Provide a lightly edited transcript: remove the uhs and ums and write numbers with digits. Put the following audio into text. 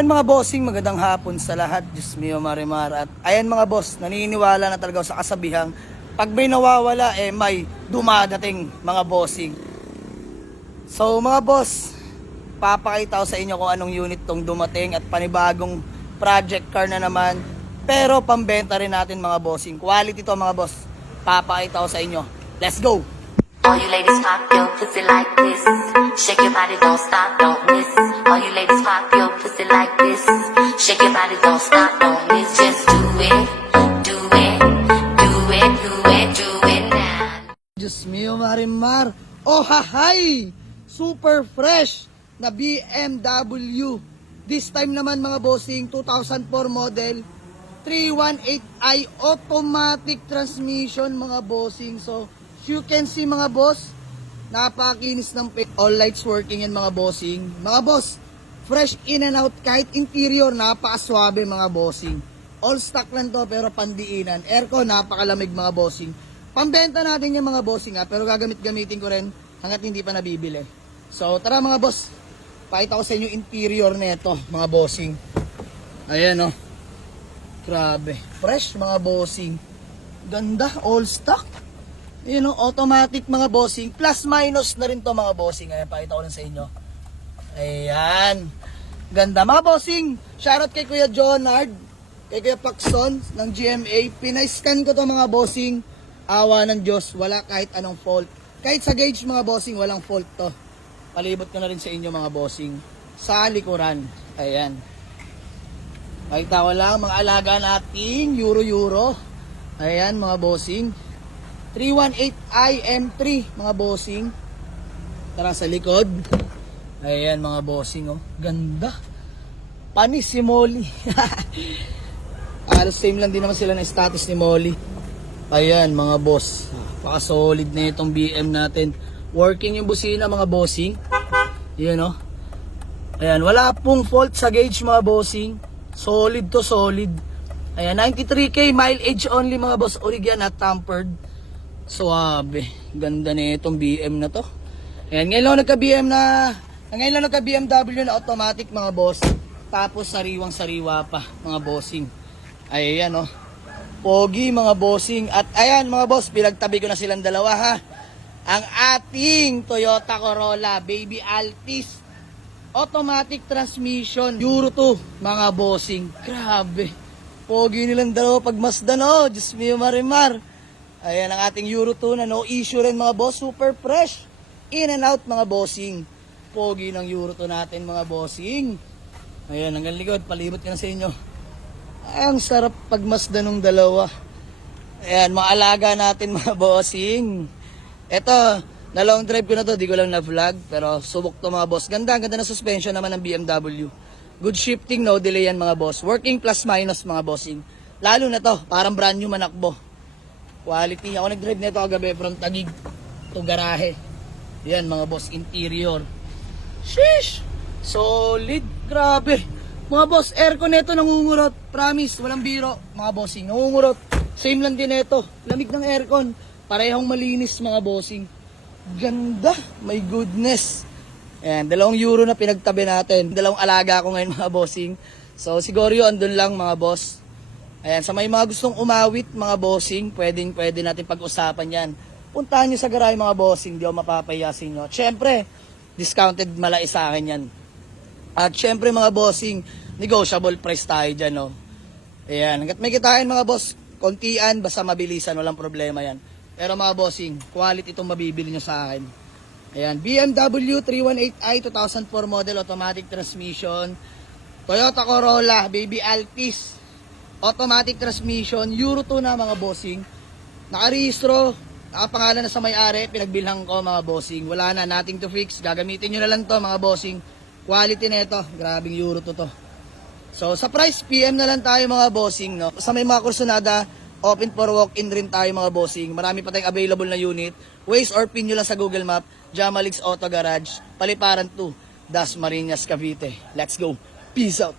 Ayan mga bossing, magandang hapon sa lahat. Diyos mio marimar. At ayan mga boss, naniniwala na talaga sa kasabihang pag may nawawala, may dumadating mga bossing. So mga boss, papakita ko sa inyo kung anong unit tong dumating at panibagong project car na naman. Pero pambenta rin natin mga bossing. Quality to mga boss. Papakita ko sa inyo. Let's go! All you ladies pop your pussy like this. Shake your body, don't stop, don't miss. All you ladies pop your pussy like this. Shake your body, don't stop, don't miss. Just do it, do it, do it, do it, do it now. Diyos mio marimar. Oh hahay! Super fresh na BMW. This time naman mga bossing, 2004 model. 318i automatic transmission mga bossing. So you can see mga boss, napakinis ng paint. All lights working yan mga bossing. Mga boss, fresh in and out. Kahit interior, napakaswabe mga bossing. All stock lang to pero pandiinan. Aircon, napakalamig mga bossing. Pambenta natin yung mga bossing pero gagamit-gamitin ko rin hanggat hindi pa nabibili. So tara mga boss, pakita ko sa inyo interior nito mga bossing. Ayan o. Grabe. Fresh mga bossing. Ganda, all stock. Yun o, automatic mga bossing. Plus minus na rin to mga bossing. Ayan, pakita ko lang sa inyo. Ayan. Ganda mga bossing. Shoutout kay Kuya Jonard, kay Kuya Paxson ng GMA. Pinay-scan ko to mga bossing. Awa ng Diyos, wala kahit anong fault. Kahit sa gauge mga bossing, walang fault to. Palibot ko na rin sa inyo mga bossing. Sa likuran. Ayan. Pakita ko lang mga alaga nating Euro. Ayan mga bossing. 318i M3 mga bossing. Tara sa likod. Ayan mga bossing oh. Ganda. Panis si Molly. Halos same lang din naman sila ng status ni Molly. Ayan mga boss. Paka-solid na itong BM natin. Working yung busina mga bossing. Ayan oh. Ayan, wala pong fault sa gauge mga bossing. Solid to solid. Ayan, 93k mileage only mga boss. Origyan at tampered. Suwabe. Ganda na itong BM na to. Ayan, ngayon lang nagka-BMW na automatic mga boss. Tapos sariwang-sariwa pa mga bossing. Ayan oh. Pogi mga bossing. At ayan mga boss, pinagtabi ko na silang dalawa ha. Ang ating Toyota Corolla Baby Altis. Automatic transmission. Euro 2 mga bossing. Grabe. Pogi nilang dalawa pag Mazda no. Diyos mio marimar. Ayan ang ating Euro 2 na no issue rin mga boss. Super fresh. In and out mga bossing. Pogi ng Euro 2 natin mga bossing. Ayan hanggang likod. Palibot ka na sa inyo. Ay, ang sarap pag Mazda nung dalawa. Ayan mga alaga natin mga bossing. Eto, na long drive ko na to. Di ko lang na vlog. Pero subok to mga boss. Ganda na suspension naman ng BMW. Good shifting, no delay yan mga boss. Working plus minus mga bossing. Lalo na to, parang brand new manakbo. Quality. Ako nag-drive nito kagabi from Taguig to garahe. Yan mga boss, interior. Sheesh! Solid, grabe. Mga boss, aircon nito nangungurot. Promise, walang biro. Mga bossing, nangungurot. Same lang din nito. Lamig ng aircon. Parehong malinis mga bossing. Ganda, my goodness. Ayan, 2 euro na pinagtabi natin. 2 alaga ko ngayon mga bossing. So siguro andun lang mga boss. Ayan, sa may mga gustong umawit mga bossing, pwede natin pag-usapan yan. Puntahan nyo sa garahe mga bossing, di ako mapapahiya sa inyo. Siyempre, discounted malaki sa akin yan. At siyempre mga bossing, negotiable price tayo dyan. No? Ayan, hanggat may kitain mga boss, kontian, basta mabilisan, walang problema yan. Pero mga bossing, quality itong mabibili nyo sa akin. Ayan, BMW 318i 2004 model, automatic transmission. Toyota Corolla, Baby Altis, automatic transmission, Euro 2 na mga bossing. Nakarehistro, nakapangalan na sa may-ari, pinagbilhan ko mga bossing. Wala na, nothing to fix. Gagamitin nyo na lang to mga bossing. Quality na ito, grabing Euro 2 to. So sa price, PM na lang tayo mga bossing. No? Sa may mga kursunada, open for walk-in rin tayo mga bossing. Marami pa tayong available na unit. Waze or pin nyo lang sa Google Map. Jamalix Auto Garage, Paliparan 2, Dasmariñas, Cavite. Let's go. Peace out.